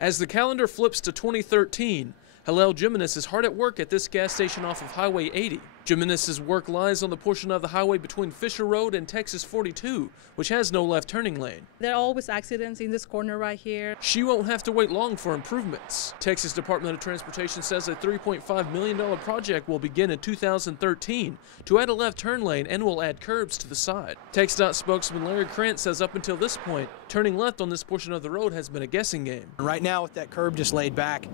As the calendar flips to 2013, Hillel Jimenez is hard at work at this gas station off of Highway 80. Jimenez's work lies on the portion of the highway between Fisher Road and Texas 42, which has no left turning lane. There are always accidents in this corner right here. She won't have to wait long for improvements. Texas Department of Transportation says a $3.5 million project will begin in 2013 to add a left turn lane and will add curbs to the side. TxDOT spokesman Larry Krantz says up until this point, turning left on this portion of the road has been a guessing game. Right now, with that curb just laid back,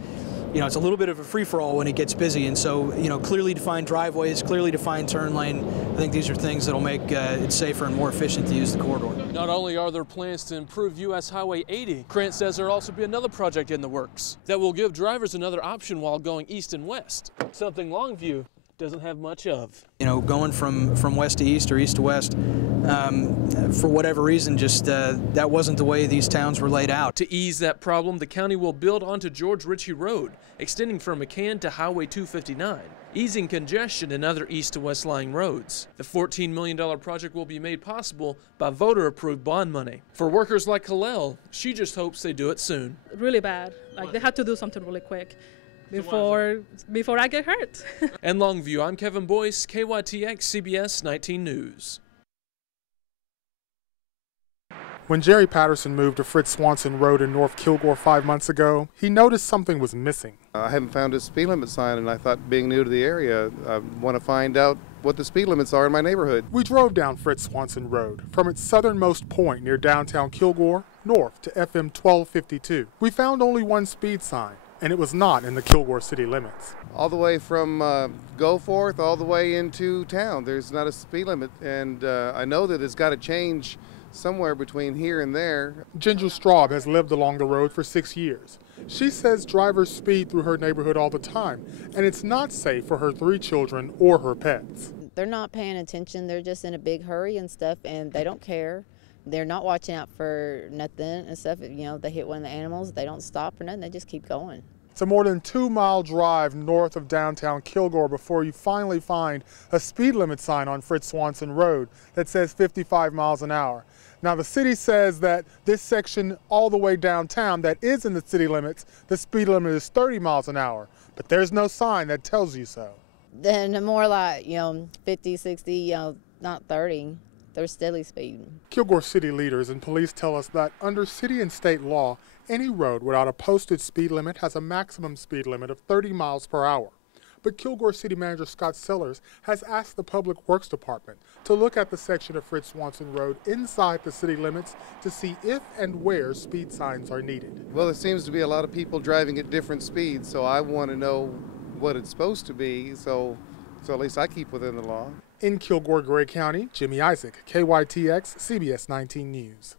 it's a little bit of a free-for-all when it gets busy, and so, clearly defined driveways, clearly defined turn lane. I think these are things that will make it safer and more efficient to use the corridor. Not only are there plans to improve U.S. Highway 80, Krantz says there will also be another project in the works that will give drivers another option while going east and west, something Longview doesn't have much of. Going from west to east or east to west, for whatever reason, just that wasn't the way these towns were laid out. To ease that problem, the county will build onto George Ritchie Road, extending from McCann to Highway 259, easing congestion in other east to west lying roads. The $14 million project will be made possible by voter-approved bond money. For workers like Hillel, she just hopes they do it soon. Really bad. Like, they had to do something really quick before I get hurt. In Longview, I'm Kevin Boyce, KYTX CBS 19 News. When Jerry Patterson moved to Fritz Swanson Road in North Kilgore 5 months ago, he noticed something was missing. I haven't found a speed limit sign, and I thought, being new to the area, I want to find out what the speed limits are in my neighborhood. We drove down Fritz Swanson Road from its southernmost point near downtown Kilgore north to FM 1252. We found only one speed sign, and it was not in the Kilgore city limits. All the way from Goforth all the way into town, there's not a speed limit, and I know that it's got to change somewhere between here and there. Ginger Straub has lived along the road for 6 years. She says drivers speed through her neighborhood all the time, and it's not safe for her 3 children or her pets. They're not paying attention. They're just in a big hurry and stuff, and they don't care. They're not watching out for nothing and stuff. They hit one of the animals, they don't stop or nothing. They just keep going. It's a more than 2-mile drive north of downtown Kilgore before you finally find a speed limit sign on Fritz Swanson Road that says 55 miles an hour. Now, the city says that this section all the way downtown that is in the city limits, the speed limit is 30 miles an hour, but there's no sign that tells you so. Then more like, 50, 60, not 30. They're steadily speeding. Kilgore city leaders and police tell us that under city and state law, any road without a posted speed limit has a maximum speed limit of 30 miles per hour. But Kilgore City Manager Scott Sellers has asked the Public Works Department to look at the section of Fritz Swanson Road inside the city limits to see if and where speed signs are needed. Well, there seems to be a lot of people driving at different speeds, so I want to know what it's supposed to be, so at least I keep within the law. In Kilgore, Gray County, Jimmy Isaac, KYTX, CBS 19 News.